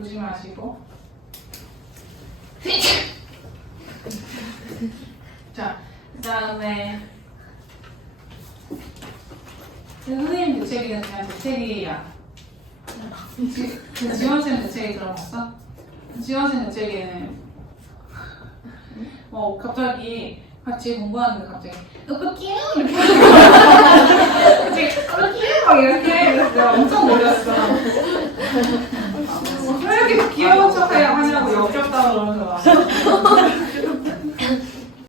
조심하시고. 자, 그 다음에 선생님 대책이는 그냥 대책이야. 지원생 대책이 들어봤어? 지원생 대책에는 갑자기 같이 공부하는데 갑자기 끼요 이렇게 갑자기 끼요 막 이렇게 그래서 내가 엄청 놀랐어. 왜 이렇게 귀여운 척 하냐고 역겹다 그러면서